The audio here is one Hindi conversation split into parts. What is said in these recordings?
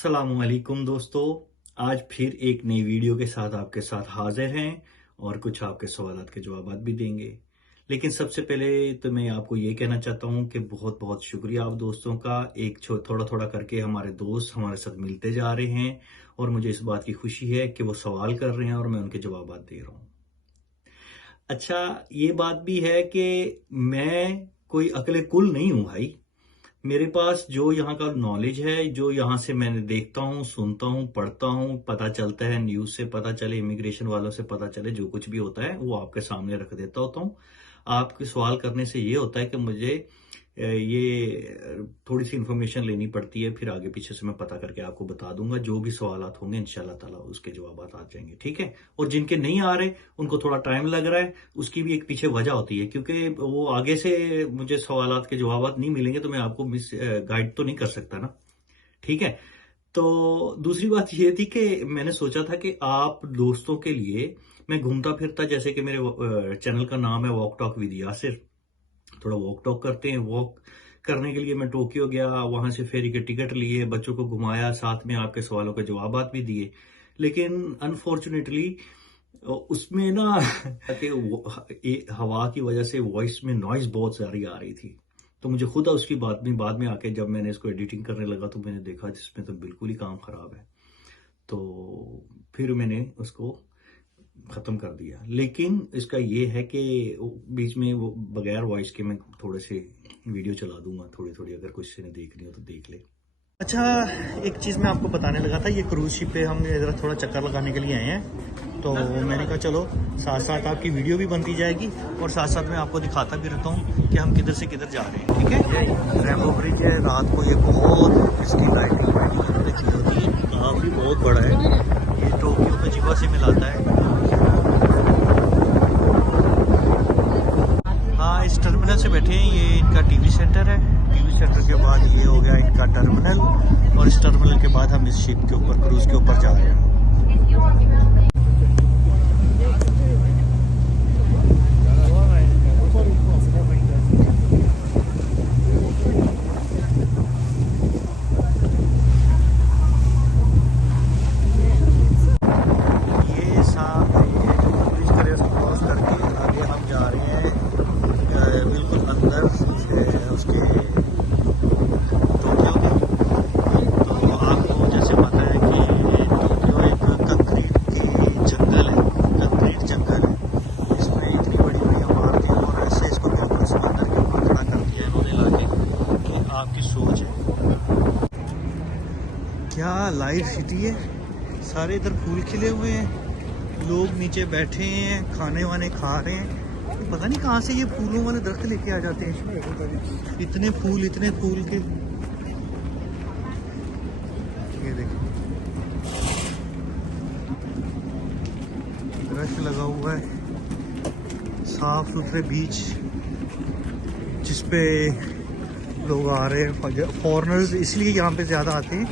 अस्सलामुअलैकुम दोस्तों। आज फिर एक नई वीडियो के साथ आपके साथ हाजिर हैं और कुछ आपके सवालात के जवाब भी देंगे। लेकिन सबसे पहले तो मैं आपको ये कहना चाहता हूँ कि बहुत बहुत शुक्रिया आप दोस्तों का। एक थोड़ा थोड़ा करके हमारे दोस्त हमारे साथ मिलते जा रहे हैं और मुझे इस बात की खुशी है कि वो सवाल कर रहे हैं और मैं उनके जवाब दे रहा हूँ। अच्छा, ये बात भी है कि मैं कोई अकले कुल नहीं हूँ भाई। मेरे पास जो यहाँ का नॉलेज है, जो यहाँ से मैंने देखता हूँ, सुनता हूँ, पढ़ता हूँ, पता चलता है, न्यूज से पता चले, इमिग्रेशन वालों से पता चले, जो कुछ भी होता है वो आपके सामने रख देता होता हूँ। आपके सवाल करने से ये होता है कि मुझे ये थोड़ी सी इंफॉर्मेशन लेनी पड़ती है, फिर आगे पीछे से मैं पता करके आपको बता दूंगा। जो भी सवालात होंगे इंशाल्लाह ताला उसके जवाब आ जाएंगे, ठीक है। और जिनके नहीं आ रहे उनको थोड़ा टाइम लग रहा है, उसकी भी एक पीछे वजह होती है, क्योंकि वो आगे से मुझे सवालात के जवाब नहीं मिलेंगे तो मैं आपको मिस गाइड तो नहीं कर सकता ना, ठीक है। तो दूसरी बात ये थी कि मैंने सोचा था कि आप दोस्तों के लिए मैं घूमता फिरता, जैसे कि मेरे चैनल का नाम है वॉक टॉक विद यासिर, थोड़ा वॉक टॉक करते हैं। वॉक करने के लिए मैं टोक्यो गया, वहां से फेरी के टिकट लिए, बच्चों को घुमाया, साथ में आपके सवालों के जवाब भी दिए। लेकिन अनफॉर्चुनेटली उसमें ना कि हवा की वजह से वॉइस में नॉइज बहुत सारी आ रही थी। तो मुझे खुद उसकी बाद में आके जब मैंने इसको एडिटिंग करने लगा तो मैंने देखा जिसमें तो बिल्कुल ही काम खराब है। तो फिर मैंने उसको खत्म कर दिया। लेकिन इसका ये है कि बीच में वो बगैर वॉइस के मैं थोड़े से वीडियो चला दूंगा, थोड़ी थोड़ी, अगर किसी ने देखनी हो तो देख ले। अच्छा, एक चीज़ मैं आपको बताने लगा था। ये क्रूज शिप पे हम इधर थोड़ा चक्कर लगाने के लिए आए हैं, तो मैंने कहा चलो साथ साथ आपकी वीडियो भी बनती जाएगी और साथ साथ मैं आपको दिखाता भी रहता हूँ कि हम किधर से किधर जा रहे हैं, ठीक है। रेमो ब्रिज है, रात को ये बहुत इसकी लाइटिंग अच्छी होती है, काफ़ी बहुत बड़ा है। ये टोक्यो को जिबा से मिलाता है। हाँ, इस टर्मिनल से बैठे हैं, ये इनका टीवी सेंटर है। टीवी सेंटर के बाद ये हो गया इनका टर्मिनल, और इस टर्मिनल के बाद हम इस शिप के ऊपर, क्रूज के ऊपर जा रहे हैं। ये सामने ये जो ब्रिज करे उसको क्रॉस करके आगे हम जा रहे हैं बिल्कुल अंदर उसके टोक्यो के। तो आपको जैसे पता है कि टोक्यो एक कंक्रीट की जंगल है, कंक्रीट जंगल है। इसमें इतनी बड़ी बड़ी इमारतें और ऐसे इसको बिल्कुल समंदर के ऊपर खड़ा कर दिया है इन्होंने लाके कि आपकी सोच है क्या लाइव सिटी है। सारे इधर फूल खिले हुए हैं, लोग नीचे बैठे हैं, खाने वाने खा रहे हैं। पता नहीं कहाँ से ये फूलों वाले दरख्त लेके आ जाते हैं, इतने फूल के। ये देखो दरख्त लगा हुआ है, साफ सुथरे बीच जिसपे लोग आ रहे हैं। फॉरेनर्स इसलिए यहाँ पे ज़्यादा आते हैं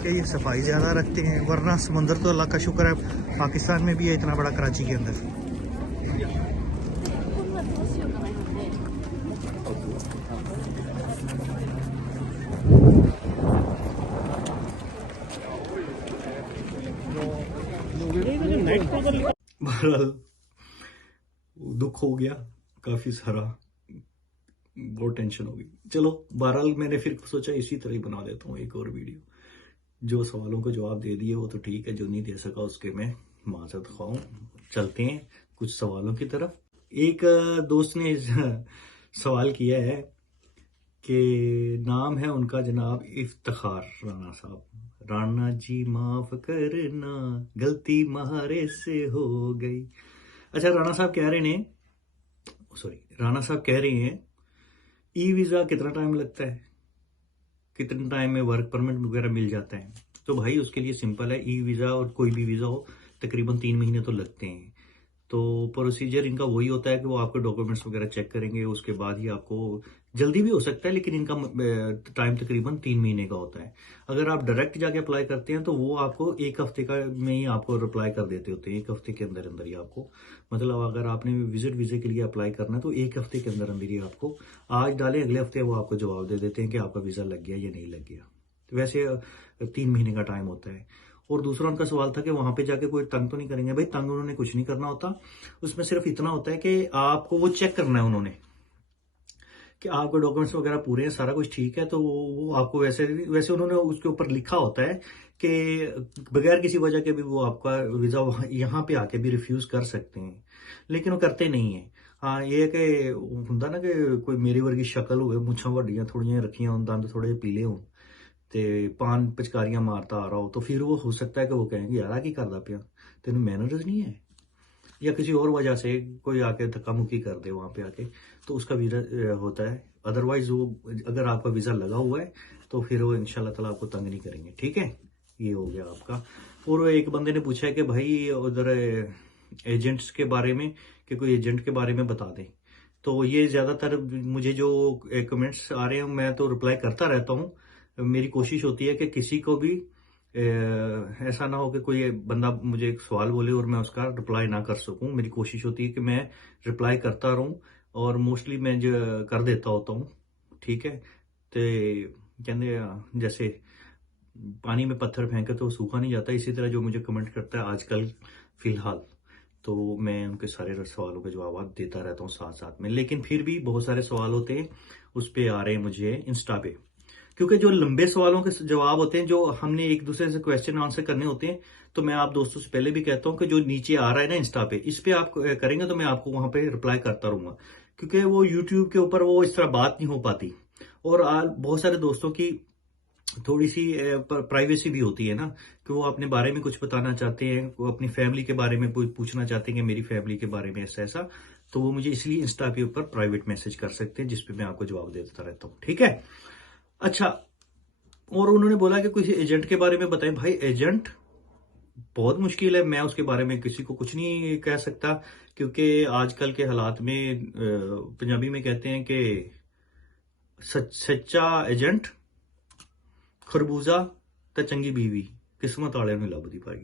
कि ये सफाई ज़्यादा रखते हैं, वरना समंदर तो अल्लाह का शुक्र है पाकिस्तान में भी है इतना बड़ा, कराची के अंदर। बहरहाल दुख हो गया काफी सारा, बहुत टेंशन हो गई। चलो बहरहाल मैंने फिर सोचा इसी तरह ही बना देता हूँ एक और वीडियो। जो सवालों को जवाब दे दिए वो तो ठीक है, जो नहीं दे सका उसके मैं माजरत ख्वाह। चलते हैं कुछ सवालों की तरफ। एक दोस्त ने सवाल किया है कि नाम है उनका जनाब इफ्तिखार राणा साहब। राणा जी माफ करना, गलती मारे से हो गई। अच्छा, राणा साहब कह रहे हैं, सॉरी, राणा साहब कह रहे हैं ई वीजा कितना टाइम लगता है, कितने टाइम में वर्क परमिट वगैरह मिल जाता है। तो भाई उसके लिए सिंपल है, ई वीजा और कोई भी वीजा हो तकरीबन 3 महीने तो लगते हैं। तो प्रोसीजर इनका वही होता है कि वो आपके डॉक्यूमेंट्स वगैरह चेक करेंगे, उसके बाद ही आपको, जल्दी भी हो सकता है लेकिन इनका टाइम तकरीबन 3 महीने का होता है। अगर आप डायरेक्ट जाके अप्लाई करते हैं तो वो आपको 1 हफ्ते का में ही आपको रिप्लाई कर देते होते हैं, 1 हफ्ते के अंदर अंदर ही आपको, मतलब अगर आपने विजिट वीजे के लिए अप्लाई करना है तो 1 हफ्ते के अंदर अंदर ही आपको, आज डालें अगले हफ्ते वो आपको जवाब दे देते हैं कि आपका वीजा लग गया या नहीं लग गया। वैसे 3 महीने का टाइम होता है। और दूसरा उनका सवाल था कि वहां पे जाके कोई तंग तो नहीं करेंगे। भाई तंग उन्होंने कुछ नहीं करना होता, उसमें सिर्फ इतना होता है कि आपको वो चेक करना है उन्होंने कि आपके डॉक्यूमेंट्स वगैरह पूरे हैं, सारा कुछ ठीक है, तो वो आपको वैसे वैसे उन्होंने उसके ऊपर लिखा होता है कि बगैर किसी वजह के भी वो आपका वीजा यहाँ पे आके भी रिफ्यूज कर सकते हैं, लेकिन वो करते नहीं है। हाँ ये है कि ਹੁੰਦਾ ना कि कोई मेरी वर्गी शक्ल होवे, मुछां ਵੱਡੀਆਂ थोड़ियां रखियां हों, दंद थोड़े पीले हों ते पान पिचकारियां मारता आ रहा हो, तो फिर वो हो सकता है कि वो कहेंगे यार की करदा पिया, तेन मैनर्स नहीं है, या किसी और वजह से कोई आके धक्का मुक्की कर दे वहां पे आके, तो उसका वीजा होता है। अदरवाइज वो अगर आपका वीजा लगा हुआ है तो फिर वो इंशाल्लाह ताला आपको तंग नहीं करेंगे। ठीक है, ये हो गया आपका। और एक बंदे ने पूछा है कि भाई उधर एजेंट्स के बारे में, कि कोई एजेंट के बारे में बता दें। तो ये ज्यादातर मुझे जो कमेंट्स आ रहे हैं मैं तो रिप्लाई करता रहता हूँ। मेरी कोशिश होती है कि किसी को भी ऐसा ना हो कि कोई बंदा मुझे एक सवाल बोले और मैं उसका रिप्लाई ना कर सकूं। मेरी कोशिश होती है कि मैं रिप्लाई करता रहूं, और मोस्टली मैं जो कर देता होता हूं। ठीक है, तो कहते जैसे पानी में पत्थर फेंके तो सूखा नहीं जाता, इसी तरह जो मुझे कमेंट करता है आजकल फिलहाल, तो मैं उनके सारे सवालों के जवाब देता रहता हूँ साथ साथ में। लेकिन फिर भी बहुत सारे सवाल होते हैं उस पे आ रहे हैं मुझे इंस्टा पे, क्योंकि जो लंबे सवालों के जवाब होते हैं, जो हमने एक दूसरे से क्वेश्चन आंसर करने होते हैं, तो मैं आप दोस्तों से पहले भी कहता हूं कि जो नीचे आ रहा है ना इंस्टा पे, इस पे आप करेंगे तो मैं आपको वहां पे रिप्लाई करता रहूंगा, क्योंकि वो यूट्यूब के ऊपर वो इस तरह बात नहीं हो पाती। और बहुत सारे दोस्तों की थोड़ी सी प्राइवेसी भी होती है ना, कि वो अपने बारे में कुछ बताना चाहते हैं, वो अपनी फैमिली के बारे में पूछना चाहते हैं कि मेरी फैमिली के बारे में ऐसा ऐसा, तो वो मुझे इसलिए इंस्टा के ऊपर प्राइवेट मैसेज कर सकते हैं, जिसपे मैं आपको जवाब देता रहता हूँ। ठीक है, अच्छा। और उन्होंने बोला कि किसी एजेंट के बारे में बताएं। भाई एजेंट बहुत मुश्किल है, मैं उसके बारे में किसी को कुछ नहीं कह सकता, क्योंकि आजकल के हालात में पंजाबी में कहते हैं कि सच्चा एजेंट खरबूजा तो चंगी बीवी किस्मत वाले ਨੂੰ ਲੱਭਦੀ भाई,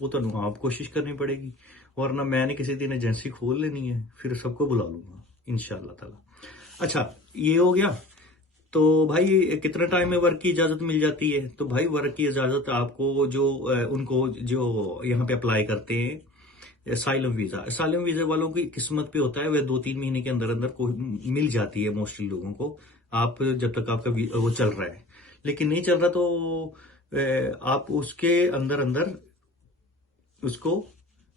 वो ਤੁਹਾਨੂੰ आप कोशिश करनी पड़ेगी, वरना मैंने किसी दिन एजेंसी खोल लेनी है, फिर सबको बुला लूंगा इंशाल्लाह ताला। अच्छा, ये हो गया। तो भाई कितने टाइम में वर्क की इजाजत मिल जाती है? तो भाई वर्क की इजाजत आपको जो उनको जो यहाँ पे अप्लाई करते हैं असाइलम वीजा, असाइलम वीजा वालों की किस्मत पे होता है, वह 2-3 महीने के अंदर अंदर को मिल जाती है मोस्टली लोगों को, आप जब तक आपका वो चल रहा है। लेकिन नहीं चल रहा तो आप उसके अंदर अंदर उसको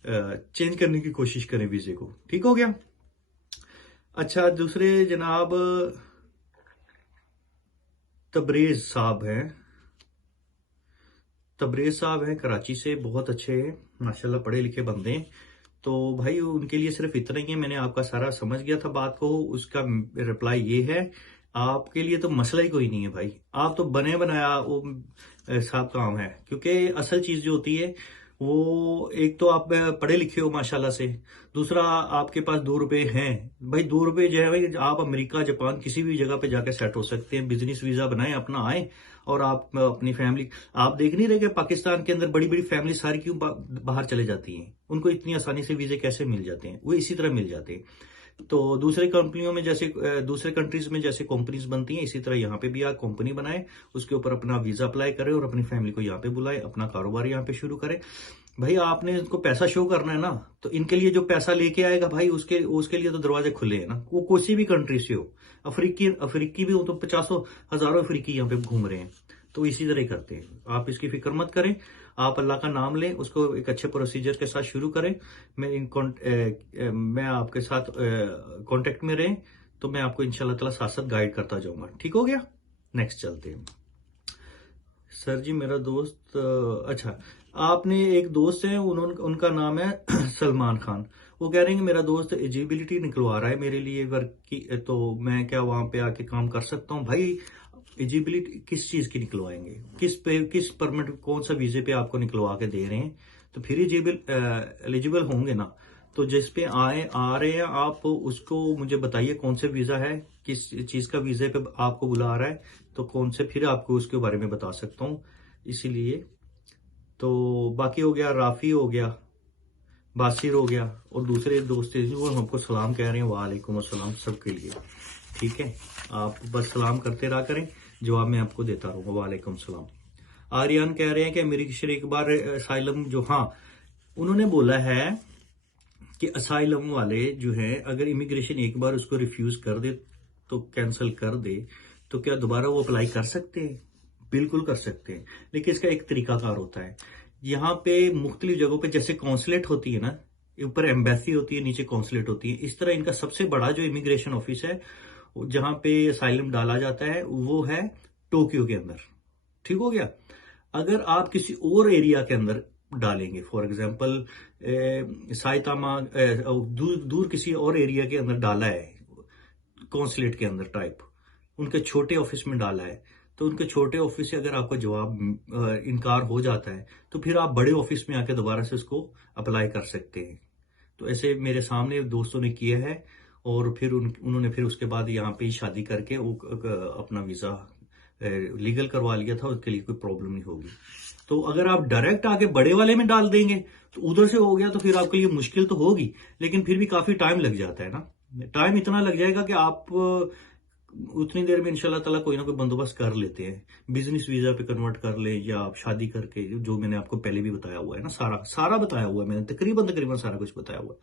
चेंज करने की कोशिश करें वीजे को। ठीक हो गया। अच्छा, दूसरे जनाब तबरेज साहब हैं, तबरेज साहब हैं कराची से, बहुत अच्छे हैं माशाल्लाह, पढ़े लिखे बंदे हैं। तो भाई उनके लिए सिर्फ इतना ही है, मैंने आपका सारा समझ गया था बात को, उसका रिप्लाई ये है, आपके लिए तो मसला ही कोई नहीं है भाई, आप तो बने बनाया वो साहब काम है। क्योंकि असल चीज जो होती है वो, एक तो आप पढ़े लिखे हो माशाल्लाह से, दूसरा आपके पास 2 रुपए हैं। भाई 2 रुपए जो है भाई, आप अमेरिका जापान किसी भी जगह पे जाके सेट हो सकते हैं, बिजनेस वीजा बनाए अपना, आए और आप अपनी फैमिली, आप देख नहीं रहे कि पाकिस्तान के अंदर बड़ी बड़ी फैमिली सारी क्यों बाहर चले जाती हैं, उनको इतनी आसानी से वीजे कैसे मिल जाते हैं? वो इसी तरह मिल जाते हैं। तो दूसरे कंपनियों में जैसे दूसरे कंट्रीज में जैसे कंपनीज बनती हैं, इसी तरह यहाँ पे भी आप कंपनी बनाए, उसके ऊपर अपना वीजा अप्लाई करें और अपनी फैमिली को यहाँ पे बुलाए, अपना कारोबार यहाँ पे शुरू करें। भाई आपने इनको पैसा शो करना है ना, तो इनके लिए जो पैसा लेके आएगा भाई, उसके लिए तो दरवाजे खुले हैं ना, वो किसी भी कंट्री से हो, अफ्रीकी भी हो, तो 50,000 अफ्रीकी यहाँ पे घूम रहे हैं। तो इसी तरह ही करते हैं, आप इसकी फिक्र मत करें, आप अल्लाह का नाम लें, उसको एक अच्छे प्रोसीजर के साथ शुरू करें। मैं आपके साथ कांटेक्ट में रहें, तो मैं आपको इंशाल्लाह ताला साथ साथ गाइड करता जाऊंगा। ठीक हो गया, नेक्स्ट चलते हैं। सर जी मेरा दोस्त, अच्छा आपने एक दोस्त है, उनका नाम है सलमान खान, वो कह रहे हैं कि मेरा दोस्त एलिजिबिलिटी निकलवा रहा है मेरे लिए वर्क की, तो मैं क्या वहां पे आके काम कर सकता हूँ? भाई एलिजिबिलिटी किस चीज की निकलवाएंगे, किस परमिट, कौन सा वीजे पे आपको निकलवा के दे रहे हैं? तो फिर एलिजिबल होंगे ना, तो जिस पे आ रहे हैं आप उसको मुझे बताइए कौन से वीजा है, किस चीज का वीजे पे आपको बुला रहा है, तो कौन से, फिर आपको उसके बारे में बता सकता हूँ। इसीलिए तो बाकी हो गया, राफी हो गया, बासिर हो गया, और दूसरे दोस्त वो हमको सलाम कह रहे हैं, वालेकुम अस्सलाम सबके लिए। ठीक है, आप बस सलाम करते रहा करें। जवाब मैं आपको देता रहूंगा। वालेकुम सलाम। आर्यन कह रहे हैं कि अमेरिका एक बार असाइलम जो, हाँ, उन्होंने बोला है कि असाइलम वाले जो है अगर इमिग्रेशन एक बार उसको रिफ्यूज कर दे, तो कैंसिल कर दे, तो क्या दोबारा वो अप्लाई कर सकते हैं? बिल्कुल कर सकते हैं, लेकिन इसका एक तरीकाकार होता है। यहाँ पे मुख्तलिफ जगहों पे जैसे कॉन्सुलेट होती है ना, ऊपर एम्बेसी होती है, नीचे कॉन्सुलेट होती है, इस तरह इनका सबसे बड़ा जो इमिग्रेशन ऑफिस है जहां पे असाइलम डाला जाता है वो है टोक्यो के अंदर। ठीक हो गया। अगर आप किसी और एरिया के अंदर डालेंगे, फॉर एग्जांपल साइतामा, दूर दूर किसी और एरिया के अंदर डाला है, कॉन्सुलेट के अंदर टाइप, उनके छोटे ऑफिस में डाला है, तो उनके छोटे ऑफिस से अगर आपका जवाब इनकार हो जाता है, तो फिर आप बड़े ऑफिस में आके दोबारा से उसको अप्लाई कर सकते हैं। तो ऐसे मेरे सामने दोस्तों ने किया है, और फिर उन्होंने फिर उसके बाद यहाँ पे ही शादी करके वो अपना वीजा लीगल करवा लिया था, उसके लिए कोई प्रॉब्लम नहीं होगी। तो अगर आप डायरेक्ट आके बड़े वाले में डाल देंगे तो उधर से हो गया, तो फिर आपके लिए मुश्किल तो होगी, लेकिन फिर भी काफी टाइम लग जाता है ना। टाइम इतना लग जाएगा कि आप उतनी देर में इंशाल्लाह ताला कोई ना कोई बंदोबस्त कर लेते हैं, बिजनेस वीजा पे कन्वर्ट कर ले, या आप शादी करके, जो मैंने आपको पहले भी बताया हुआ है ना, सारा सारा बताया हुआ है मैंने, तकरीबन तकरीबन सारा कुछ बताया हुआ है।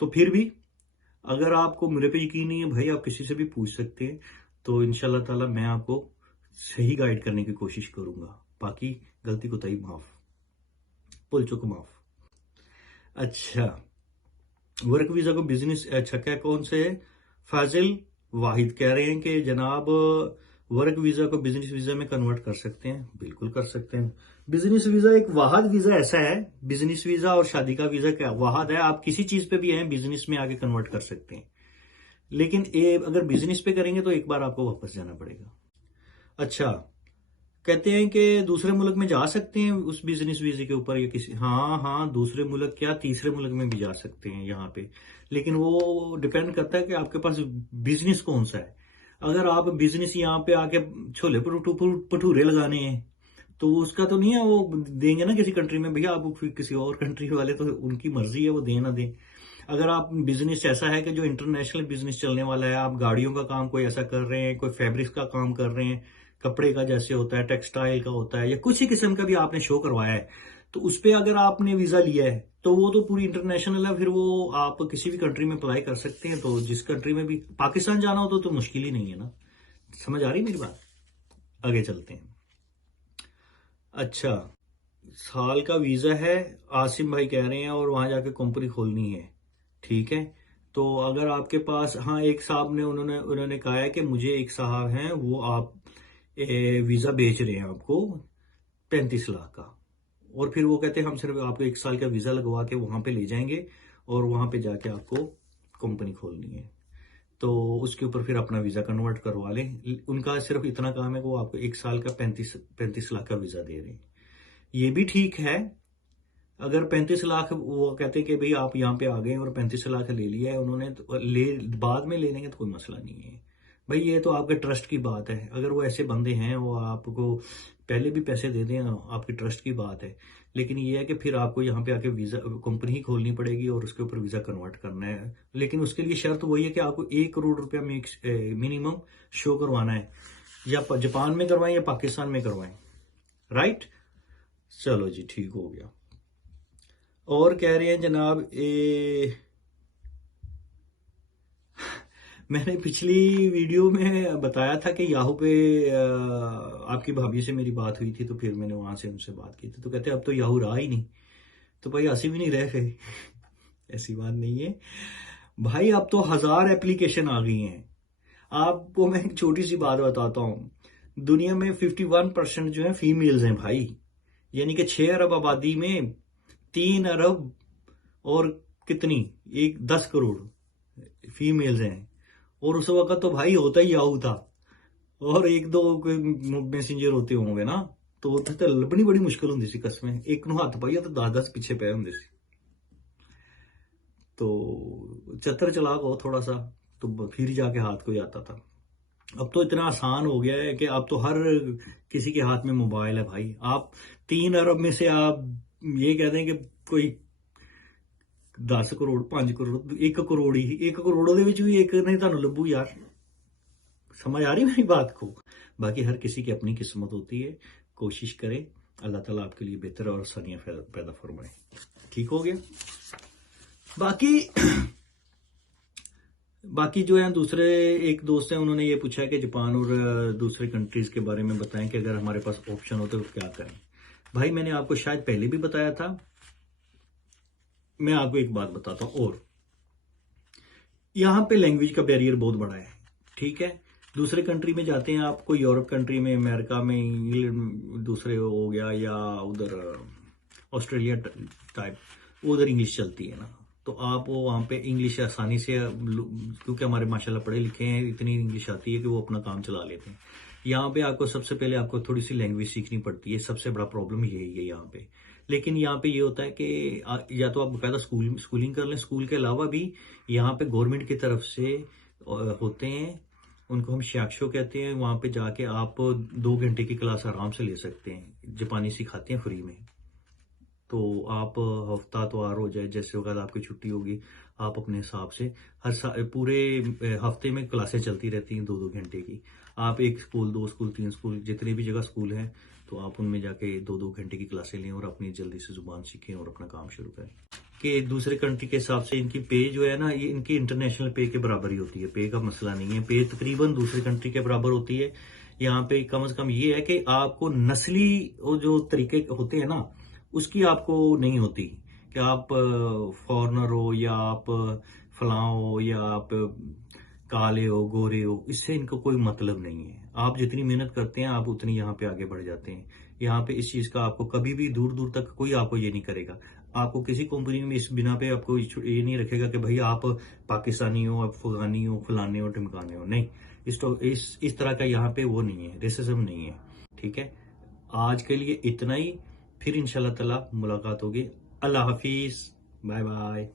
तो फिर भी अगर आपको मेरे पे यकीन नहीं है भाई, आप किसी से भी पूछ सकते हैं, तो इंशाल्लाह ताला मैं आपको सही गाइड करने की कोशिश करूंगा। बाकी गलती कोताही माफ, भूल चुक माफ। अच्छा, वर्क वीजा को बिजनेस, अच्छा क्या, कौन से फाजिल वाहिद कह रहे हैं कि जनाब वर्क वीजा को बिजनेस वीजा में कन्वर्ट कर सकते हैं। बिल्कुल कर सकते हैं। बिजनेस वीजा एक वाहद वीजा ऐसा है, बिजनेस वीजा और शादी का वीजा क्या वाहद है, आप किसी चीज पे भी हैं बिजनेस में आके कन्वर्ट कर सकते हैं, लेकिन अगर बिजनेस पे करेंगे तो एक बार आपको वापस जाना पड़ेगा। अच्छा, कहते हैं कि दूसरे मुल्क में जा सकते हैं उस बिजनेस वीजे के ऊपर, या किसी, हाँ हाँ, दूसरे मुल्क क्या, तीसरे मुल्क में भी जा सकते हैं यहाँ पे, लेकिन वो डिपेंड करता है कि आपके पास बिजनेस कौन सा है। अगर आप बिजनेस यहाँ पे आके छोले भटूरे लगाने हैं, तो उसका तो नहीं है, वो देंगे ना किसी कंट्री में, भैया आप फिर किसी और कंट्री वाले तो उनकी मर्जी है, वो दें ना दें। अगर आप बिजनेस ऐसा है कि जो इंटरनेशनल बिजनेस चलने वाला है, आप गाड़ियों का काम कोई ऐसा कर रहे हैं, कोई फैब्रिक्स का काम कर रहे हैं, कपड़े का जैसे होता है, टेक्सटाइल का होता है, या कुछ ही किस्म का भी आपने शो करवाया है, तो उस पर अगर आपने वीजा लिया है तो वो तो पूरी इंटरनेशनल है, फिर वो आप किसी भी कंट्री में अप्लाई कर सकते हैं। तो जिस कंट्री में भी, पाकिस्तान जाना हो तो मुश्किल ही नहीं है ना। समझ आ रही मेरी बात? आगे चलते हैं। अच्छा, साल का वीजा है, आसिम भाई कह रहे हैं, और वहां जाके कंपनी खोलनी है। ठीक है, तो अगर आपके पास, हाँ, एक साहब ने उन्होंने उन्होंने कहा है कि मुझे एक साहब हैं, वो आप वीजा बेच रहे हैं आपको 35 लाख का, और फिर वो कहते हैं हम सिर्फ आपको 1 साल का वीजा लगवा के वहां पे ले जाएंगे, और वहां पे जाके आपको कंपनी खोलनी है, तो उसके ऊपर फिर अपना वीजा कन्वर्ट करवा लें। उनका सिर्फ इतना काम है कि वो आपको 1 साल का 35 लाख का वीजा दे रहे हैं। ये भी ठीक है। अगर 35 लाख, वो कहते हैं कि भाई आप यहाँ पे आ गए और 35 लाख ले लिया है उन्होंने, तो बाद में ले लेंगे तो कोई मसला नहीं है भाई, ये तो आपके ट्रस्ट की बात है। अगर वो ऐसे बंदे हैं, वो आपको पहले भी पैसे दे दें, आपकी ट्रस्ट की बात है। लेकिन ये है कि फिर आपको यहाँ पे आके वीजा कंपनी ही खोलनी पड़ेगी और उसके ऊपर वीजा कन्वर्ट करना है, लेकिन उसके लिए शर्त वही है कि आपको 1 करोड़ रुपया मिनिमम शो करवाना है, या जापान में करवाएं या पाकिस्तान में करवाएं। राइट, चलो जी, ठीक हो गया। और कह रहे हैं जनाब, मैंने पिछली वीडियो में बताया था कि याहू पे आपकी भाभी से मेरी बात हुई थी, तो फिर मैंने वहां से उनसे बात की थी, तो कहते अब तो याहू रहा ही नहीं, तो भाई हंसी भी नहीं रहे थे। ऐसी बात नहीं है भाई, अब तो 1000 एप्लीकेशन आ गई हैं। आपको मैं एक छोटी सी बात बताता हूं, दुनिया में 51% जो है फीमेल्स हैं भाई, यानी कि 6 अरब आबादी में 3 अरब और कितनी, 10 करोड़ फीमेल्स हैं। और उस वक्त तो भाई होता ही याहू था, और 1-2 मैसेंजर होते होंगे ना, तो उत्थे तो लभनी बड़ी मुश्किल होंदी सी, कसमें एक नूं हत्थ पाइया तो 10-10 पीछे पे हुंदे सी। तो चतर चलाक हो थोड़ा सा, तो फिर जाके हाथ कोई आता था। अब तो इतना आसान हो गया है कि अब तो हर किसी के हाथ में मोबाइल है भाई। आप 3 अरब में से आप ये कह दें कि कोई 10 करोड़, 5 करोड़, 1 करोड़ ही, 1 करोड़ ਦੇ ਵਿੱਚ ਵੀ ਇੱਕ ਨਹੀਂ ਤੁਹਾਨੂੰ ਲੱਭੂ यार। समझ आ रही मेरी बात को? बाकी हर किसी की अपनी किस्मत होती है, कोशिश करें, अल्लाह ताला आपके लिए बेहतर और आसानियां पैदा फरमाए। ठीक हो गया। बाकी बाकी जो है दूसरे एक दोस्त हैं, उन्होंने ये पूछा है कि जापान और दूसरे कंट्रीज के बारे में बताएं कि अगर हमारे पास ऑप्शन हो तो क्या करें। भाई मैंने आपको शायद पहले भी बताया था, मैं आपको एक बात बताता हूं। और यहाँ पे लैंग्वेज का बैरियर बहुत बड़ा है, ठीक है। दूसरे कंट्री में जाते हैं आप, कोई यूरोप कंट्री में, अमेरिका में, इंग्लैंड दूसरे हो गया, या उधर ऑस्ट्रेलिया टाइप, उधर इंग्लिश चलती है ना, तो आप वो वहाँ पे इंग्लिश आसानी से, क्योंकि हमारे माशाल्लाह पढ़े लिखे हैं, इतनी इंग्लिश आती है कि वो अपना काम चला लेते हैं। यहाँ पे आपको सबसे पहले आपको थोड़ी सी लैंग्वेज सीखनी पड़ती है, सबसे बड़ा प्रॉब्लम यही है यहाँ पे। लेकिन यहाँ पे ये होता है कि या तो आप बकायदा स्कूलिंग कर लें, स्कूल के अलावा भी यहाँ पे गवर्नमेंट की तरफ से होते हैं, उनको हम शियाक्षो कहते हैं। वहाँ पे जाके आप 2 घंटे की क्लास आराम से ले सकते हैं, जापानी सिखाते हैं फ्री में। तो आप हफ्ता हो जाए, जैसे होगा आपकी छुट्टी होगी, आप अपने हिसाब से पूरे हफ्ते में क्लासें चलती रहती हैं 2-2 घंटे की। आप 1 स्कूल, 2 स्कूल, 3 स्कूल, जितनी भी जगह स्कूल हैं, तो आप उनमें जाके 2-2 घंटे की क्लासें लें और अपनी जल्दी से जुबान सीखें और अपना काम शुरू करें। कि दूसरे कंट्री के हिसाब से इनकी पे जो है ना, ये इनकी इंटरनेशनल पे के बराबर ही होती है, पे का मसला नहीं है, पे तकरीबन दूसरे कंट्री के बराबर होती है। यहाँ पे कम से कम ये है कि आपको नस्ली वो जो तरीके होते हैं ना, उसकी आपको नहीं होती कि आप फॉरेनर हो या आप फलां हो या आप काले हो, गोरे हो, इससे इनको कोई मतलब नहीं है। आप जितनी मेहनत करते हैं आप उतनी यहाँ पे आगे बढ़ जाते हैं। यहाँ पे इस चीज का आपको कभी भी दूर दूर तक कोई आपको ये नहीं करेगा। आपको किसी कंपनी में इस बिना पे आपको ये नहीं रखेगा कि भाई आप पाकिस्तानी हो, अफगानी हो, फलाने हो, ढिमकाने हो, नहीं। इस तरह का यहाँ पे वो नहीं है, रेसिज्म नहीं है। ठीक है, आज के लिए इतना ही, फिर इंशाल्लाह ताला मुलाकात होगी। अल्लाह हाफिज, बाय बाय।